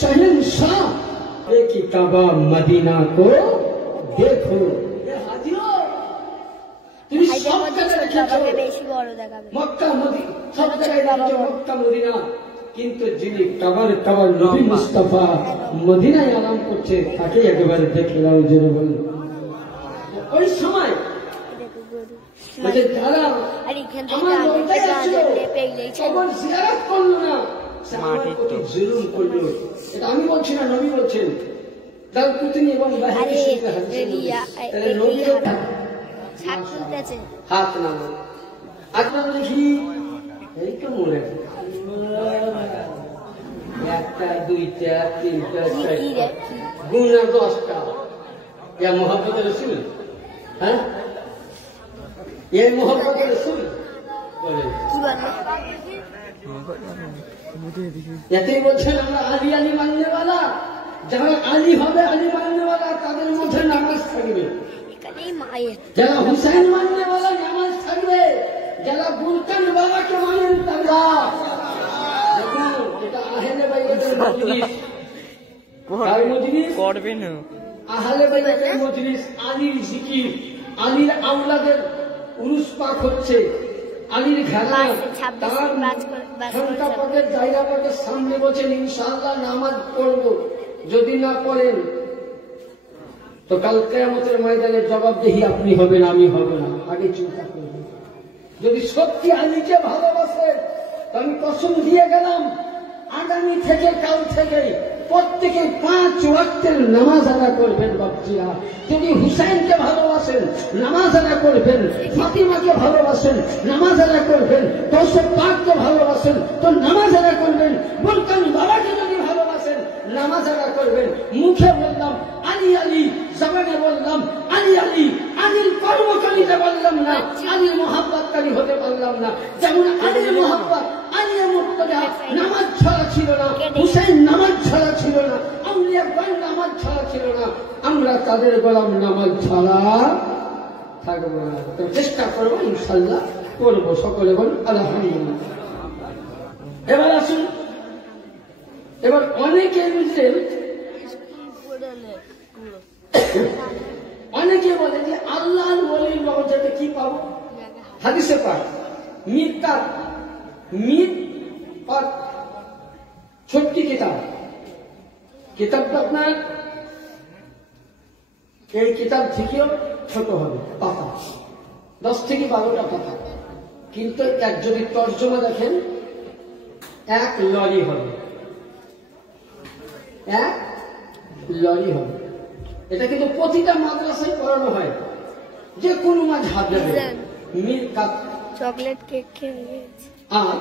শহনशाह की काबा मदीना को देखो। हाजियो তুমি সব জায়গায় দেখেছো মক্কা মদিনা, সব জায়গায় দেখেছো মক্কা মদিনা, কিন্তু যিনি কাবার নবী মুস্তাফা মদিনায় আরাম করছে তাকে একেবারে দেখে দাও। জোরে বলুন। ওই সময় যারা আমার রওজায় আসলো কবর জিয়ারত করলো না, জুলুম করলো, এটা আমি বলছি না, নবী বলছেন। দারকুতনি এবং বাহিনী শরীফে হাদিস আছে। হাত নামা আপনার দেখি এই তো মনে একটা দুইটা তিনটা চারটা গুণা 10টা। ইয়া মুহাব্বত রাসূল, হ্যাঁ ये मोहब्बत रसूल বলে এতেই বলছেন আমরা আলী আলী মাননেওয়ালা, যারা আলী হবে আলী মাননেওয়ালা তাদের মধ্যে নামাজ থাকবে, যারা হুসাইন মাননেওয়ালা নামাজ থাকবে, যারা বুরকান বাবাকে মানেন তারা। দেখুন এটা আহলে বাইতের মজলিস, তার মজলিস করবে না। আহলে বাইতের মজলিস, আলীর জিকির, আলীর আওলাদের উরুস পাক হচ্ছে, আলীর খেলা, তার ঘন্টা পাকের জায়গা পাকের সামনে বলছেন ইনশাআল্লাহ নামাজ পড়ব, যদি না পড়েন তো কাল কিয়ামতের ময়দানে জবাবদেহি আপনি হবেন, আমি হব না। আগে চিন্তা করবেন। যদি সত্যি আলীকে ভালোবাসেন তো আমি কসম দিয়ে গেলাম আগামী থেকে কাল থেকে প্রত্যেকে 5 ওয়াক্তের নামাজ আদা করবেন বাচ্চারা। যদি হুসাইনকে ভালোবাসেন নামাজ আদা করবেন, ফাতিমাকে ভালোবাসেন নামাজ আদা করবেন, দশে পাককে ভালোবাসেন তো নামাজ আদা করবেন, বলকান বাবাকে যদি ভালোবাসেন নামাজ আদা করবেন। মুখে বললাম আলী আলী, জবানে বললাম আলী আলী, আলীর কর্মকারীতে বললাম না, আলীর মোহাব্বতকারী হতে পারলাম না। যেমন আলীর মোহাব্বত, আলীর মুর্তজা নামাজ ছাড়া ছিল না, হুসাইন নামাজ ছাড়া ছিল না, আউলিয়া গান নামাজ ছাড়া ছিল না, আমরা তাদের গোলাম নামাজ ছাড়া থাকবো না। তো চেষ্টা করবো, ইনশাল্লাহ করবো। সকলে বলুন আলহামদুলিল্লাহ। এবার আসুন, এবার অনেকে বুঝলেন, অনেকে বলে যে আল্লাহর ওলির রওজাতে কি পাবো? হাদিসে পাক মিকাত, মিকাত ছোট্টি কিতাব, কিতাবটা আপনার এই কিতাব থেকেও ছোট হবে, পাতা 10 থেকে 12টা পাতা, কিন্তু এক যদি তর্জমা দেখেন 1 লরি হবে, 1 লরি হবে। এটা কিন্তু প্রতিটা মাদ্রাসায় পড়ানো হয়, যে কোনো মাযহাবে মিকাত চকলেট কেক খেয়ে। আর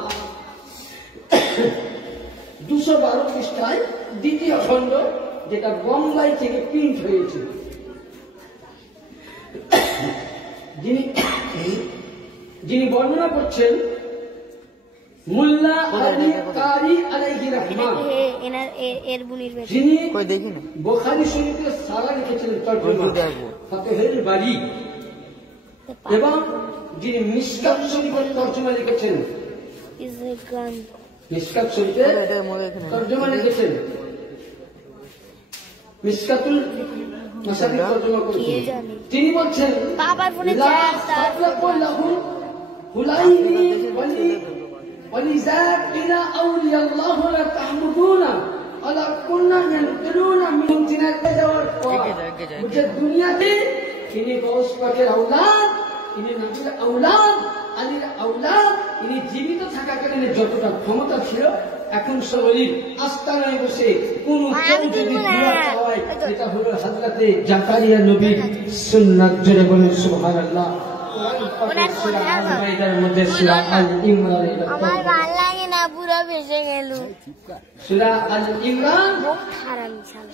212 পৃষ্ঠায় দ্বিতীয় খণ্ড, যেটা বম্বাই থেকে প্রিন্ট হয়েছে। যিনি বর্ণনা করছেন মুল্লা আলী কারি আলাইহি রহমান, যিনি বুখারী শরীফের সারা লিখেছিলেন তর্জমা ফাতহুল বারী, এবং যিনি মিশকাত শরীফের তর্জমা লিখেছেন, মিশকাত শরীফের তর্জমা লিখেছেন, মিশকাতুল মাসাবিহ তর্জমা করেছেন। তিনি বলছেন লা সাবলাকু লাহুল হুলাইনি ওয়ালিযাতিনা আউলিয়াল্লাহু লা তাহমুদুনা আলা কুন্না ইয়ানতুলুনা মিন জিনাতে যাওয়ার পর মুঝে দুনিয়াতে ইনি গৌস পাকের আওলাদ, ইনি নবীর আওলাদ, আলীর আওলাদ, ইনি জীবিত থাকাকালীন যতটা ক্ষমতা ছিল এখন সবলির আস্তানায় বসে কোন কেউ যদি দোয়া হয়, এটা হলো হযরতে জাকারিয়া নবীর সুন্নাত। জোরে বলেন সুবহানাল্লাহ। আমার ভালো লাগে না, পুরো ভেসে গেল। সূরা আল ইমরান,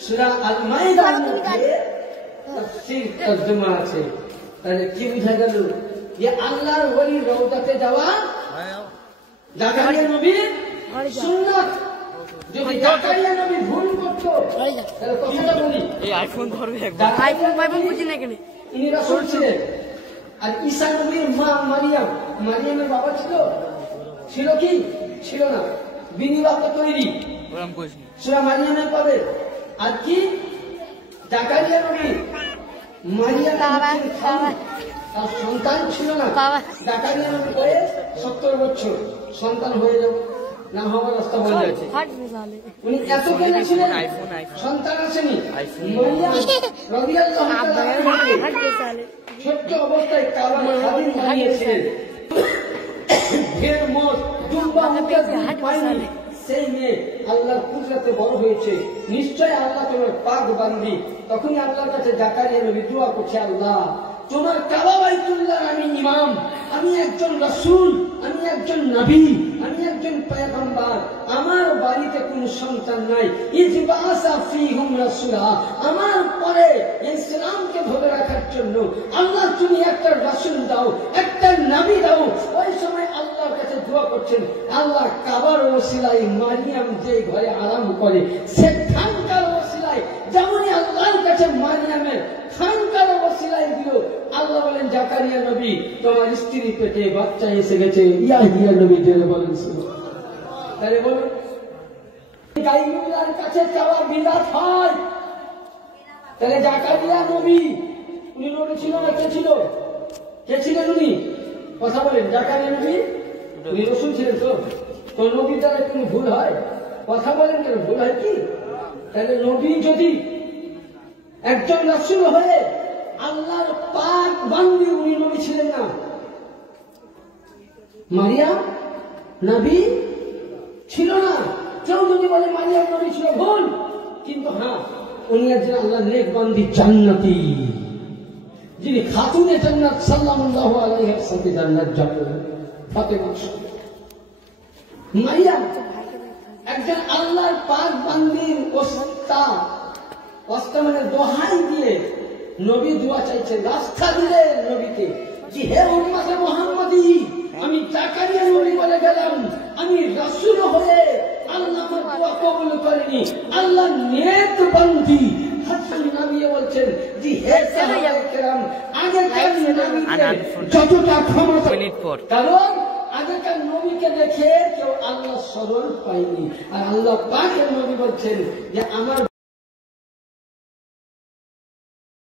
সূরা আল মাইদার মধ্যে তাফসীর তর্জমা আছে। তাহলে কি বুঝা গেল যে আল্লাহর ওলির রওজাতে যাওয়া জাকারিয়া নবীর সুন্নাত। যদি জাকারিয়া নবী ভুল করতো তাহলে কথাটা বলি, এই আইফোন ধরবে একদম, আইফোন বুঝি না কেন, ইনি রাসূল ছিলেন। আর ঈসা নবীর মা মারিয়াম, মারিয়ামের বাবা ছিল? ছিল কি ছিল না? বিনি বাবা তৈরি, সূরা মারিয়ামের পাবে। আর কি জাকারিয়া নবী, মারিয়াম তার সন্তান ছিল না। জাকারিয়া নবী করে 70 বছর সন্তান হয়ে যাবে না হওয়ার রাস্তা বলে যাচ্ছে। উনি এত কেন ছিলেন, সন্তান আসেনি। মারিয়াম রাদিয়াল্লাহু তাআলা ছোট্ট অবস্থায় কাবার খাদিম বানিয়েছিলেন। ঢের মোট দুম্বা মুখে পায়নি, সেই মেয়ে আল্লাহর কুদরতে বড় হয়েছে। নিশ্চয় আল্লাহ তোমার পাক বান্দি। তখনই আল্লাহর কাছে জাকারিয়া নবী দোয়া করছে, আল্লাহ তোমার কাবা বাইতুল্লাহ আমি ইমাম, আমি একজন রাসূল, আমি একজন নবী, আমি একজন পয়গম্বর, আমার বাড়িতে কোনো সন্তান নাই। ইজবাসা ফীহুম রাসূলা, আমার পরে ইসলামকে ধরে রাখার জন্য আল্লাহ তুমি একটা রাসূল দাও, একটা নবী দাও। ওই সময় আল্লাহর কাছে দোয়া করছেন, আল্লাহ কাবার ওসিলায় মারিয়াম যে ঘরে আরাম করে সেখানকার ওসিলায় যেমনই আল্লাহর কাছে মারিয়ামের খানকার ওসিলায় দিল। আল্লাহ বলেন জাকারিয়া নবী তোমার স্ত্রী পেটে বাচ্চা এসে গেছে। ইয়াহিয়া নবী জেনে বলেন, তাহলে বলুন গাইবুল্লাহর কাছে চাওয়া বিদাত হয়। তাহলে জাকারিয়া নবী, উনি নবী ছিল না কে ছিল? কে ছিলেন উনি? কথা বলেন। জাকারিয়া নবী উনি রসুল ছিলেন তো? তো নবী দ্বারা কোনো ভুল হয়? কথা বলেন কেন? ভুল হয় কি? তাহলে নবী যদি একজন রাসূল হয়ে আল্লাহর পাক বান্দী, উনি নবী ছিলেন না? মারিয়াম নবী ছিল না। কেউ যদি বলে মারিয়াম নবী ছিল, ভুল। কিন্তু হ্যাঁ, উনি একজন আল্লাহর নেক বান্দী, জান্নাতি, যিনি খাতুনে জান্নাত সাল্লাল্লাহু আলাইহি ওয়াসাল্লাম জান্নাত যাবেন। ফাতেমা মারিয়াম একজন আল্লাহর পাক বান্দীর ওয়াস্তা মানে দোহাই দিয়ে নবী দোয়া চাইছেন, রাস্তা দিলেন নবীকে, যে হে উম্মতে মুহাম্মাদি, আমি জাকারিয়া নবী বলে গেলাম, আমি রাসূল হয়ে আল্লাহ আমার দোয়া কবুল করেনি, আল্লাহ নেক বান্দী হাসান নবী বলছেন যে হে সাহাবায়ে কেরাম, আগেকার নবীদের যতটা ক্ষমতা, কারণ আগেকার নবীকে দেখে কেউ আল্লাহ স্মরণ পায়নি, আর আল্লাহ পাকের নবী বলছেন যে আমার